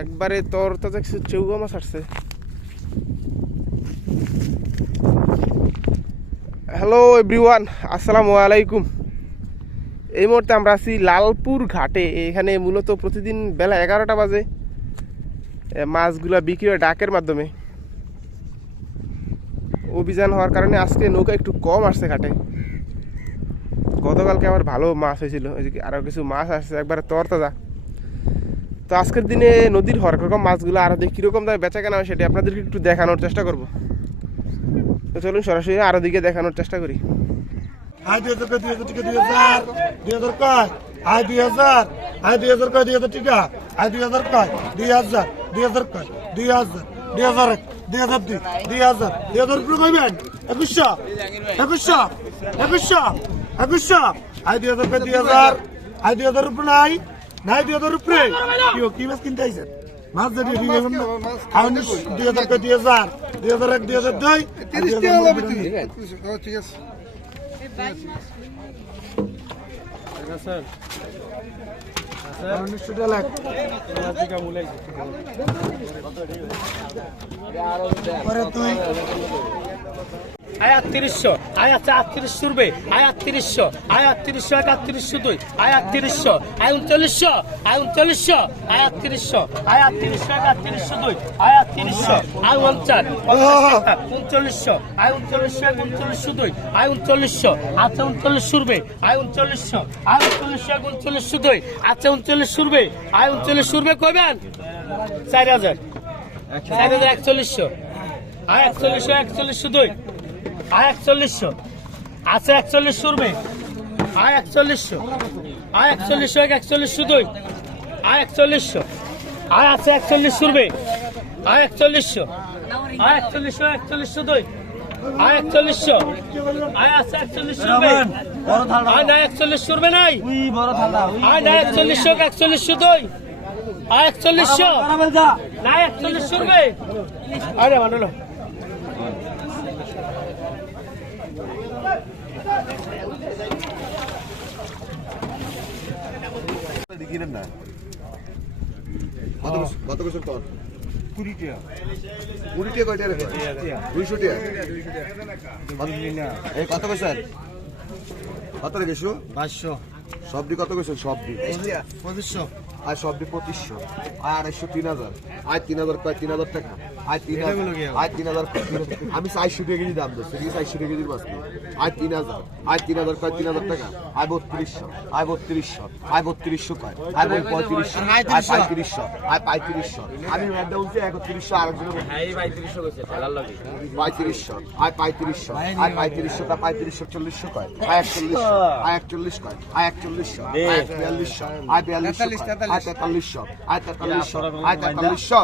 একবারে তোর তো দেখছি চৌগা মাছ আসছে। হ্যালো এভরিওয়ান আসসালামু আলাইকুম। এই মুহূর্তে আমরা আছি লালপুর ঘাটে এখানে মূলত প্রতিদিন বেলা এগারোটা বাজে। মাছগুলা বিক্রি হয় ডাকের মাধ্যমে অভিযান হওয়ার কারণে আজকে নৌকা একটু কম আসছে ঘাটে গতকালকে আবার ভালো মাছ হয়েছিল আরও কিছু মাছ আসছে একবারে তরতাজা তো আজকের দিনে নদীর হরেক রকম মাছগুলো আর দেখি কীরকম দামে বেচা কেনা হয় সেটা আপনাদেরকে একটু দেখানোর চেষ্টা করব তো চলুন সরাসরি আরও দিকে দেখানোর চেষ্টা করি দুই হাজার দুই হাজার দুই হাজার টাকা আয় দুই হাজার কয় দুই হাজার দুই হাজার কয় দুই হাজার দুই হাজার এক দুই হাজার দুই দুই হাজার দুই হাজার উপরে কইবেন একুশশো একুশশো একুশশো একুশশো আয় দুই হাজার দুই হাজার আয় দুই হাজার উপরে নাই নাই দুই হাজার উপরে কি কি মাছ কিনতে আইছেন মাছ যদি দুই হাজার দুই হাজার কয় দুই হাজার দুই হাজার এক দুই হাজার দুই আর ঠিক আছে টাকা লাখ পরে তুই আয়াত তিরিশশো, আয়াত আটত্রিশশো রুবে আয়াত তিরিশশো আয়াত তিরিশশো এক আটত্রিশশো দুই, আয়াত তিরিশশো আয় উনচল্লিশশো আয় উনচল্লিশশো, আয়াত তিরিশশো আয়াত তিরিশশো এক আটত্রিশশো দুই, আয়াত তিরিশশো আয় উনচার উনচল্লিশশো আয় উনচল্লিশশো এক, উনচল্লিশশো দুই আয় উনচল্লিশশো আচ্ছা উনচল্লিশশো রুবে আয় উনচল্লিশশো আয় উনচল্লিশশো এক, উনচল্লিশশো দুই আচ্ছা উনচল্লিশশো রুবে আয় উনচল্লিশশো রুবে কইবেন চার হাজার চার হাজার একচল্লিশশো আয় একচল্লিশশো একচল্লিশশো দুই আয় একচল্লিশশো। আছে একচল্লিশ রুবে আয় একচল্লিশশো। আয় একচল্লিশশো এক একচল্লিশশো দুই। আয় একচল্লিশশো। আয় আছে একচল্লিশ রুবে আয় একচল্লিশশো। আয় একচল্লিশশো একচল্লিশশো দুই। আয় একচল্লিশশো। আয় আছে একচল্লিশ রুবে আয় না একচল্লিশ রুবে নাই। আয় না একচল্লিশশো একচল্লিশশো দুই। আয় একচল্লিশশো। না একচল্লিশ রুবে আরে মানলো এটি কিনেন না। কত বছর- কত বছর পর? কুড়ি টাকা কুড়ি টাকা কয়টা রেখে দুইশো টাকা এই কত বছর? কত রেখেছো? বাইশশো। সবদি কত গেছো সবদি পঁচিশশো। আর পঁচিশশো। আর তিন হাজার। আর তিন হাজার কয়? তিন হাজার টাকা। আর তিন হাজার আর তিন হাজার কয় আমি চারশো টাকা কেজি দাম দিচ্ছি তুমি চারশো টাকা কেজি বাঁচবো আর তিন হাজার আর তিন হাজার কয় তিন হাজার টাকা? আর বত্রিশশো আর বত্রিশশো আর বত্রিশশো কয়? আর বল পঁয়ত্রিশশো। আর পঁয়ত্রিশশো আর পঁয়ত্রিশশো। আমি ম্যাডা বলছি একত্রিশশো আর একজনের পঁয়ত্রিশশো আর পঁয়ত্রিশশো আর পঁয়ত্রিশশো তা পঁয়ত্রিশশো চল্লিশশো কয়? আর একচল্লিশশো আর একচল্লিশ কয় আর একচল্লিশশো আর বিয়াল্লিশশো আর বিয়াল্লিশশো আর তেতাল্লিশশো আর তেতাল্লিশশো আর তেতাল্লিশশো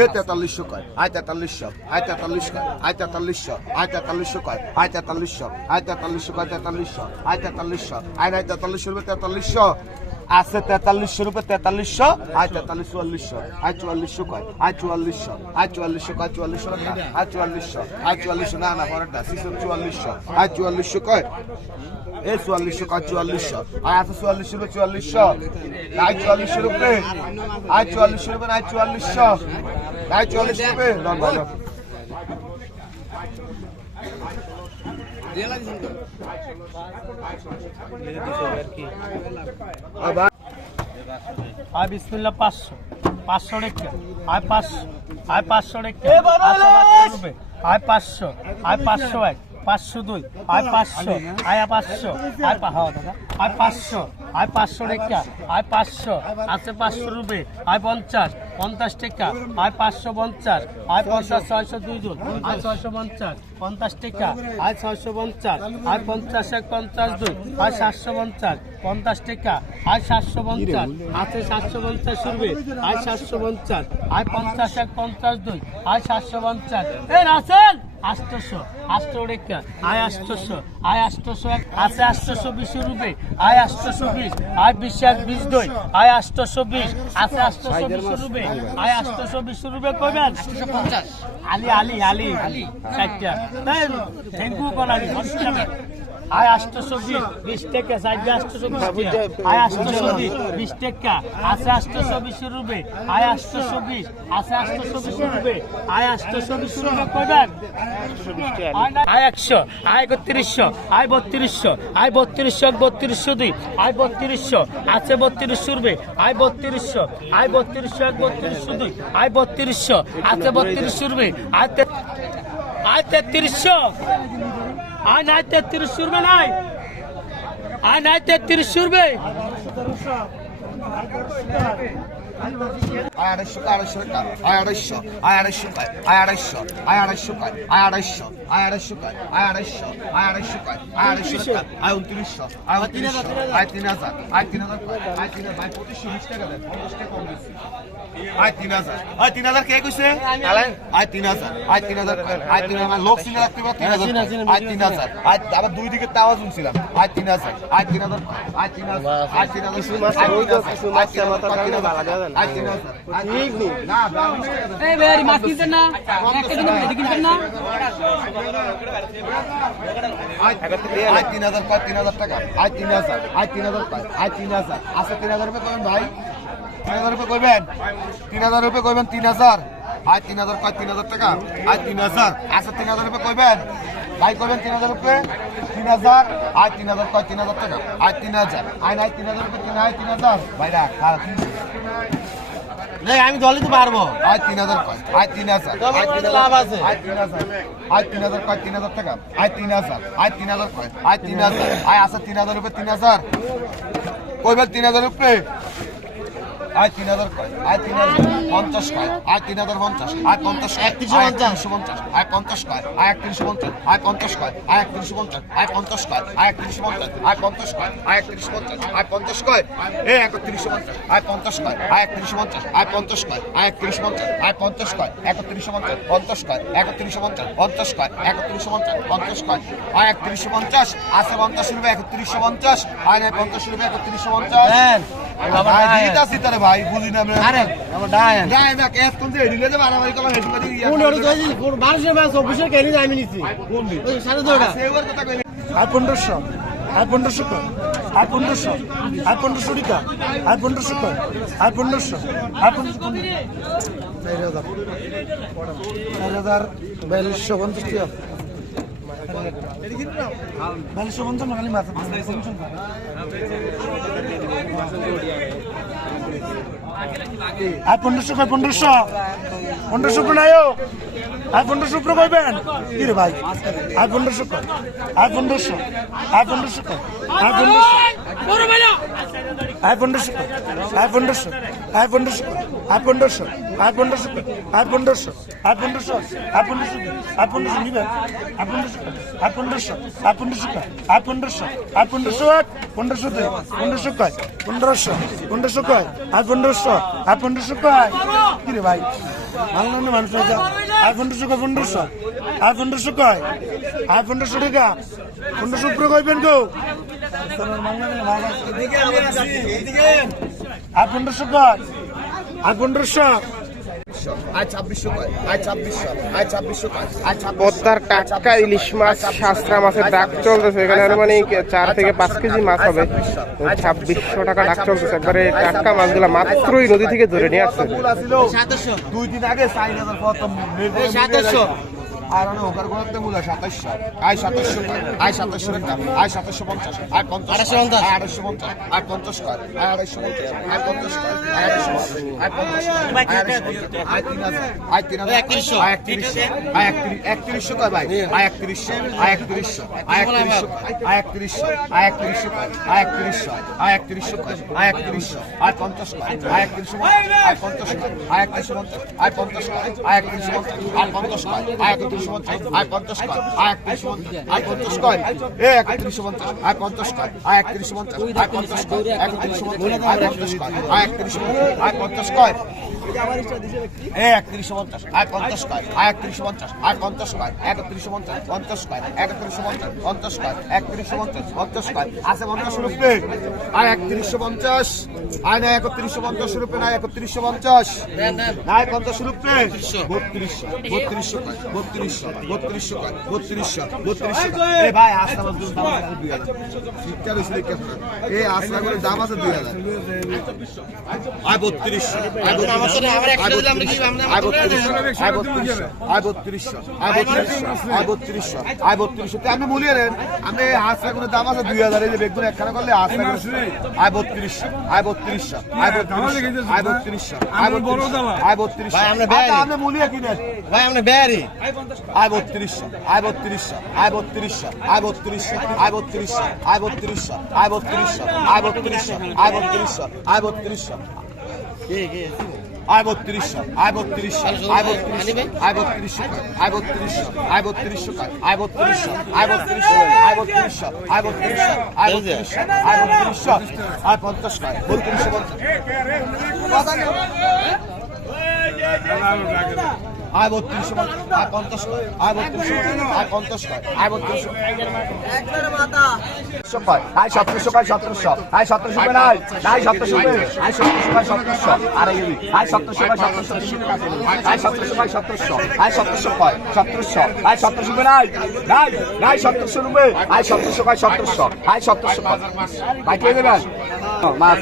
এ তেতাল্লিশশো কয়। আর তেতাল্লিশশো আর তেতাল্লিশ কয় আর তেতাল্লিশশো আর তেতাল্লিশশো কয় আর তেতাল্লিশশো আর তেতাল্লিশশো কয়, তেতাল্লিশশো আর তেতাল্লিশশো আর নাই তেতাল্লিশশো রুপে তেতাল্লিশশো, আছে তেতাল্লিশশো রুপে তেতাল্লিশশো আয় তেতাল্লিশ চুয়াল্লিশশো আয় চুয়াল্লিশশো কয় আয় চুয়াল্লিশশো আয় চুয়াল্লিশশো কয়, চুয়াল্লিশশো টাকা আয় চুয়াল্লিশশো আয় চুয়াল্লিশশো না না, পরেরটা শিশু চুয়াল্লিশশো আয় চুয়াল্লিশশো কয়, এ চুয়াল্লিশশো কয়, চুয়াল্লিশশো আয় আছে চুয়াল্লিশ রুপে চুয়াল্লিশশো আয় চুয়াল্লিশশো রুপে আয় চুয়াল্লিশশো রুপে আয় চুয়াল্লিশশো আয় চুয়াল্লিশ রুপে? আর বিসমিল্লাহ পাঁচশো। পাঁচশো রেখে। আয় পাঁচশো। আয় পাঁচশো রেখে। আয় পাঁচশো। আয় পাঁচশো এক। পাঁচশো দুই। আয় পাঁচশো আয় পাঁচশো, আয় পা দাদা। আয় পাঁচশো আয় পাঁচশো রেখা আয় পাঁচশো, আছে পাঁচশো রুপে। আয় পঞ্চাশ পঞ্চাশ টাকা, আয় পাঁচশো পঞ্চাশ, আয় পঞ্চাশ, ছয়শো দুই জন আয় ছয়শো পঞ্চাশ পঞ্চাশ টাকা, আয় ছয়শো পঞ্চাশ, আয় পঞ্চাশ, এক পঞ্চাশ দুই, আয় সাতশো পঞ্চাশ পঞ্চাশ টাকা, আয় সাতশো পঞ্চাশ, আছে সাতশো পঞ্চাশ রুপে, আয় সাতশো পঞ্চাশ, আয় পঞ্চাশ, এক পঞ্চাশ দুই, আয় সাতশো পঞ্চাশ। এ রাসেল! আষ্টশো আষ্ট রেখা আয় আষ্টশো আয় আষ্টশো এক আছে আষ্টশো বিশ রুপে আয় আষ্টশো বিশ আয় বিশ এক বিশ দুই আয় আষ্টশো বিশ আছে আষ্টশো বিশ রুপে আয় আষ্টশো বিশ রুপে কইবেন? আলি আলি আলি আলি। চারটা। থ্যাংক ইউ আলি আয় আষ্টশো বিশ টাকা সাইডে আষ্টশো বিশ আয় আষ্টশো বিশ টাকা আছে আষ্টশো বিশ রুপে। আয় আষ্টশো বিশ আছে আষ্টশো বিশ রুপে। আয় আষ্টশো বিশ রুপে কইবেন? আয় একশো আয় একত্রিশশো আয় বত্রিশশো আয় বত্রিশশো বত্রিশশো দুই আয় বত্রিশশো আছে বত্রিশশো রুপে। আয় বত্রিশশো আয় বত্রিশশো এক বত্রিশশো দুই আয় বত্রিশশো আছে বত্রিশশো রুপে। আয় আয় তেত্রিশশো। রুপে নাই আয় নাই তেত্রিশশো রুপে আয় আড়াইশো আড়াইশো টাকা আড়াইশো আড়াইশো আড়াইশো আড়াইশো আড়াইশো আড়াইশো আড়াইশো আড়াইশো আড়াইশো আয় উনত্রিশশো আয় উনত্রিশশো আয় তিন হাজার আয় তিন হাজার আয় তিন হাজার পঁচিশশো বিশ টাকা দেন পঞ্চাশ টাকা কম দিচ্ছি আয় তিন হাজার আয় তিন হাজার কে কইছে আয় তিন হাজার আয় তিন হাজার আয় তিন হাজার লোক চিনে রাখতে পারে তিন হাজার আয় তিন হাজার আয় আবার দুই দিকে তাওয়া শুনছিলাম আয় তিন হাজার আয় তিন হাজার? আয় তিন হাজার আয় তিন হাজার আয় তিন হাজার, আয় তিন হাজার, মাথা তিন হাজার। আয় তিন হাজার, টাকা? আয় তিন হাজার কয় তিন হাজার টাকা আয় তিন হাজার। আচ্ছা তিন হাজার রুপে করবেন ভাই? তিন হাজার রুপে করবেন তিন হাজার রুপে করবেন তিন হাজার? আয় তিন হাজার কয় তিন হাজার টাকা? আয় তিন হাজার। আচ্ছা তিন হাজার রুপে করবেন ভাই করবেন তিন হাজার রুপে তিন হাজার আয় তিন হাজার কয় তিন হাজার টাকা আয় তিন হাজার আয় নাই তিন হাজার রুপে তিন আয় তিন হাজার ভাইরা আমি দলে তো পারব আয় তিন হাজার কয় আয় তিন হাজার লাভ আছে। আয় তিন হাজার আয় তিন হাজার কয় তিন হাজার টাকা আয় তিন হাজার আয় তিন হাজার কয় আয় তিন হাজার আয় আছে তিন হাজার রুপে তিন হাজার কইবেন তিন হাজার রুপে আয় তিন হাজার কয় আয় তিন হাজার পঞ্চাশ কয় আয় তিন হাজার পঞ্চাশ আয় পঞ্চাশ একত্রিশশো পঞ্চাশ আয় পঞ্চাশ কয় আয় একত্রিশশো পঞ্চাশ আয় পঞ্চাশ কয় আয় একত্রিশশো পঞ্চাশ আয় পঞ্চাশ কয় আয় একত্রিশশো পঞ্চাশ আয় পঞ্চাশ কয় আয় একত্রিশশো পঞ্চাশ আয় পঞ্চাশ কয় এ একত্রিশশো পঞ্চাশ আয় পঞ্চাশ কয় আয় একত্রিশশো পঞ্চাশ আয় পঞ্চাশ কয় আয় একত্রিশশো পঞ্চাশ আয় পঞ্চাশ কয় একত্রিশশো পঞ্চাশ পঞ্চাশ কয় একত্রিশশো পঞ্চাশ পঞ্চাশ কয় একত্রিশশো পঞ্চাশ পঞ্চাশ কয় আয় একত্রিশশো পঞ্চাশ আছে পঞ্চাশ রুপে একত্রিশশো পঞ্চাশ আয় নাই পঞ্চাশ রুপে একত্রিশশো পঞ্চাশ আরে আমি নিচ্ছি পনেরোশো। আয় পনেরোশো কর। পনেরোশো। আয় পনেরোশো টিকা। আয় পনেরোশো কর। পনেরোশো। আয় পনেরোশো চার হাজার। বিয়াল্লিশশো পঞ্চাশ বিয়াল্লিশশো পঞ্চান্ন খালি মাথা আয় পনেরোশো কয় পনেরোশো পনেরোশো নাই আয় পনেরোশো উপরে কইবেন কি রে ভাই আয় পনেরোশো কয় আয় পনেরোশো আয় পনেরোশো কয় আয় পনেরোশো আয় পনেরোশো কয় আয় পনেরোশো আয় পনেরোশো আয় পনেরোশো আয় পনেরোশো আয় পনেরোশো আয় পনেরোশো আয় পনেরোশো আয় পনেরোশো নিবেন আয় পনেরোশো আয় পনেরোশো আয় পনেরোশো আয় পনেরোশো আয় পনেরোশো এক পনেরোশো দুই পনেরোশো কয় পনেরোশো পনেরোশো কয় আয় পনেরোশো আয় পনেরোশো কয় কি রে ভাই ভালো না মানুষ হয়ে যা আয় পনেরোশো কয় পনেরোশো আয় পনেরোশো কয় আয় পনেরোশো টাকা পনেরোশো উপরে কইবেন গো আয় পনেরোশো কয় আয় পনেরোশো পদ্মার টাটকা ইলিশ মাছ শাস্ত্রা মাছের ডাক চলতেছে এখানে আনুমানিক চার থেকে পাঁচ কেজি মাছ হবে। ছাব্বিশশো টাকা ডাক চলতেছে একবারে টাটকা মাছগুলা মাত্রই নদী থেকে ধরে নিয়ে আসছে। দুই দিন আগে আর ওকার সাতাশশো। আয় সাতাশশো আয় সাতাশশো টাকা আয় সাতাশশো পঞ্চাশ আয় পঞ্চাশ আয় আড়াইশো পঞ্চাশ আয় পঞ্চাশ আয় আড়াইশো পঞ্চাশ আয় পঞ্চাশ কয় পঞ্চাশ পঞ্চাশ পঞ্চাশ আয় তিন হাজার একত্রিশশো একত্রিশশো আয় একত্রিশ একত্রিশশো কয় ভাই আয় একত্রিশশো আয় একত্রিশশো আয় একত্রিশশো আয় একত্রিশশো আয় একত্রিশশো কয় আয় একত্রিশশো আয় একত্রিশশো কয় আয় একত্রিশশো পঞ্চাশ কয় আয় একত্রিশশো পঞ্চাশ কয় আয় একত্রিশশো পঞ্চাশ আয় পঞ্চাশ কয় আয় একত্রিশশো পঞ্চাশ আয় পঞ্চাশ কয় আয় একত্রিশশো পঞ্চাশ আয় পঞ্চাশ কয় আয় একত্রিশশো পঞ্চাশ আয় পঞ্চাশ কয় এ একত্রিশশো পঞ্চাশ আয় পঞ্চাশ কয় আয় একত্রিশশো পঞ্চাশ আয় পঞ্চাশ কয় একত্রিশশো পঞ্চাশ আয় পঞ্চাশ কয় আয় একত্রিশশো পঞ্চাশ আয় পঞ্চাশ কয়। পঞ্চাশ, আয় পঞ্চাশ কয়, আয় একত্রিশশো পঞ্চাশ, আয় পঞ্চাশ কয়, একত্রিশশো পঞ্চাশ পঞ্চাশ কয়, একত্রিশশো পঞ্চাশ পঞ্চাশ কয়, একত্রিশশো পঞ্চাশ পঞ্চাশ কয়, আছে পঞ্চাশ রুপে। আয় একত্রিশশো পঞ্চাশ, আয় না একত্রিশশো পঞ্চাশ রুপে, না একত্রিশশো পঞ্চাশ। আয় পঞ্চাশ রুপে। বত্রিশশো বত্রিশশো কয়, বত্রিশশো বত্রিশশো কয়, বত্রিশশো বত্রিশশো এ ভাই, আসতে দুই হাজার এই করে দাম আছে দুই হাজার। বত্রিশশো আয় বত্রিশশো আয় বত্রিশশো আয় বত্রিশশো আয় বত্রিশশো আপনি বলিয়ে দেন আমি হাঁসটা কোনো দাম আছে দুই হাজার এই যে বেগুন একখানা করলে হাঁসটা আয় বত্রিশশো আয় বত্রিশশো আয় বত্রিশশো আয় বত্রিশশো আয় বত্রিশশো আয় বত্রিশশো আপনি মূলিয়ে কিনেন ভাই আমরা বেয়ারি আয় বত্রিশশো আয় বত্রিশশো আয় বত্রিশশো আয় বত্রিশশো আয় বত্রিশশো আয় বত্রিশশো আয় বত্রিশশো আয় বত্রিশশো আয় বত্রিশশো আয় বত্রিশশো আয় বত্রিশশো আয় বত্রিশশো আয় বত্রিশশো আয় বত্রিশশো আয় বত্রিশশো আয় বত্রিশশো আয় বত্রিশশো আয় বত্রিশশো আয় বত্রিশশো আয় বত্রিশশো আয় বত্রিশশো আয় বত্রিশশো আয় পঞ্চাশ কয় বত্রিশশো পঞ্চাশ আয় বত্রিশশো আয় পঞ্চাশ কয় আয় বত্রিশশো আয় পঞ্চাশ কয় আয় বত্রিশশো কয় আয় সতেরোশো কয় সতেরোশো আয় সতেরোশো কয় নাই নাই সতেরোশো কয় আয় সতেরোশো কয় সতেরোশো আর এই আয় সতেরোশো কয় সতেরোশো আয় সতেরোশো কয় সতেরোশো আয় সতেরোশো কয় সতেরোশো আয় সতেরোশো কয় নাই নাই নাই সতেরোশো রুপে আয় সতেরোশো কয় সতেরোশো আয় সতেরোশো কয় ভাই কে দেবেন মাছ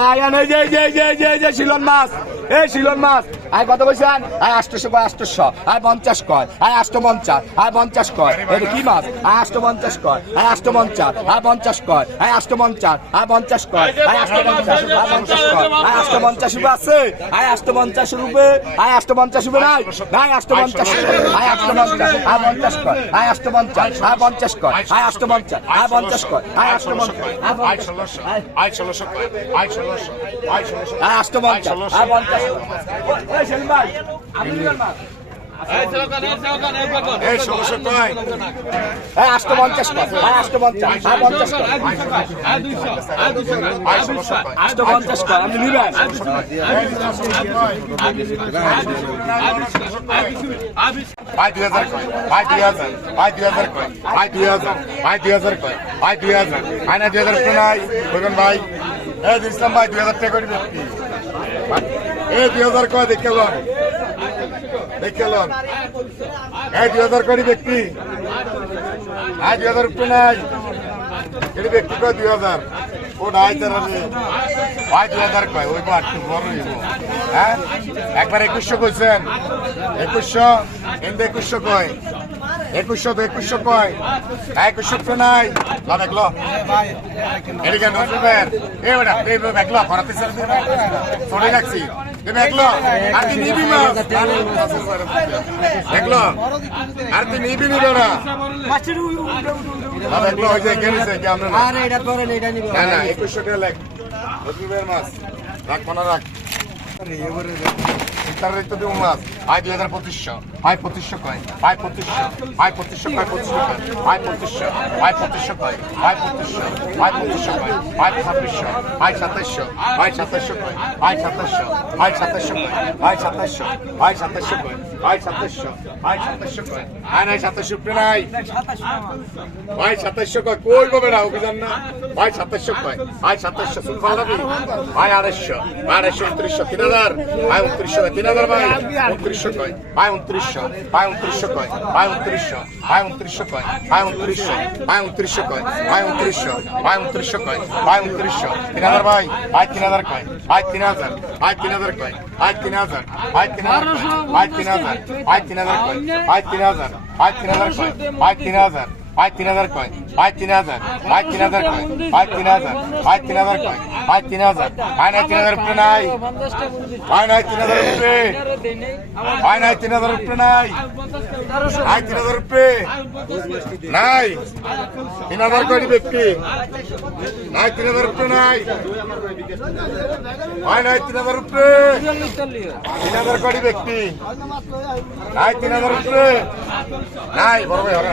আয় আয় যে যে যে যে যে শিলন মাছ এই সিলন মাছ। আয় কত বলছেন আয় আষ্টশো কয় আষ্টশো আয় পঞ্চাশ কয় আয় আষ্ট পঞ্চাশ আয় পঞ্চাশ কয় এটা কি মাছ আয় আষ্ট পঞ্চাশ কয় আয় আষ্ট পঞ্চাশ আয় পঞ্চাশ কয় আয় আষ্ট পঞ্চাশ আয় পঞ্চাশ কয় আয় আষ্ট পঞ্চাশ আয় পঞ্চাশ কয় আয় আষ্ট পঞ্চাশ রুপে আছে আয় আষ্ট পঞ্চাশ রুপে আয় আষ্ট পঞ্চাশ রুপে নাই নাই আষ্ট পঞ্চাশ আয় আষ্ট পঞ্চাশ আয় পঞ্চাশ কয় আয় আষ্ট পঞ্চাশ আয় পঞ্চাশ কয় আয় আষ্ট পঞ্চাশ আয় পঞ্চাশ কয় আয় আষ্ট পঞ্চাশ আয় পঞ্চাশ আয় ষোলোশো আয় ষোলোশো আয় ষোলোশো আয় আষ্ট পঞ্চাশ আয় পঞ্চাশ আটশো পঞ্চাশ আটশো পঞ্চাশ আটশো ভাই আপনি নিবেন ভাই দুই হাজার ভাই দুই হাজার ভাই দুই হাজার ভাই দুই হাজার ভাই দুই হাজার ভাই দুই হাজার ভাই ভাই দুই হাজার নাই বলবেন ভাই এ ইসলাম ভাই দুই হাজার টাকা করে ব্যক্তি এ দুই হাজার কয় দেখে লন। দেখে এই দুই হাজার ব্যক্তি? দুই হাজার দুই হাজার। হাজার কয়? ওই বার বড় হ্যাঁ? একবার একুশশো কইছেন। একুশশো? এমনি একুশশো কয়? একুশশো তো একুশশো কয়? একুশশো তো নাই দেখল এদিকে নজরুবেন এ বেটা এই দেখল করাতে চলে রাখছি দেখল আর তুই নিবি না? দেখল আর তুই নিবি নি বেড়া? দেখল ওই যে গেছে কি আমরা না। না না একুশশো টাকা লেখ। নজরুবের মাছ। রাখ মনে রাখ। তার তো দেবো মাছ। আয় দুই হাজার পঁচিশশো। আয় পঁচিশশো কয়? আয় পঁচিশশো। আয় পঁচিশশো কয় পঁচিশশো কয়? আয় পঁচিশশো। আয় পঁচিশশো কয়? আয় পঁচিশশো। আয় পঁচিশশো কয়? আয় ছাব্বিশশো। আয় সাতাশশো আয় সাতাশশো কয়? আয় সাতাশশো আয় সাতাশশো কয়? আয় সাতাশশো আয় সাতাশশো কয়? আয় সাতাশশো আয় সাতাশশো কয়? আয় নাই সাতাশশো নাই। আয় সাতাশশো কয়? কই গবে না জান না? আয় সাতাশশো কয়? আয় সাতাশশো শুন ভালো আড়াইশো আড়াইশো উনত্রিশশো তিন হাজার। আয় উনত্রিশশো তিন হাজার ভাই উনত্রিশশো কয় আয় উনত্রিশশো আয় উনত্রিশশো কয় আয় উনত্রিশশো আয় উনত্রিশশো কয় আয় উনত্রিশশো আয় উনত্রিশশো কয় আয় উনত্রিশশো আয় উনত্রিশশো কয় আয় উনত্রিশশো তিন হাজার ভাই আয় তিন হাজার কয় আয় তিন হাজার আয় তিন হাজার কয় আয় তিন হাজার আয় তিন হাজার আয় তিন হাজার আয় তিন হাজার কয় আয় তিন হাজার আয় তিন হাজার কয় আয় তিন হাজার আয় তিন হাজার কয় আয় তিন হাজার আয় তিন হাজার কয় আয় তিন হাজার আয় তিন হাজার কয় আয় তিন হাজার আয় নাই তিন হাজার উপরে নাই আয় নাই তিন হাজার উপরে আয় নাই তিন হাজার উপরে নাই আয় তিন হাজার উপরে নাই তিন হাজার কয়টি ব্যক্তি নাই তিন হাজার উপরে নাই আয় নাই তিন হাজার উপরে তিন হাজার কয়টি ব্যক্তি নাই তিন হাজার উপরে নাই বড় ভাই হরা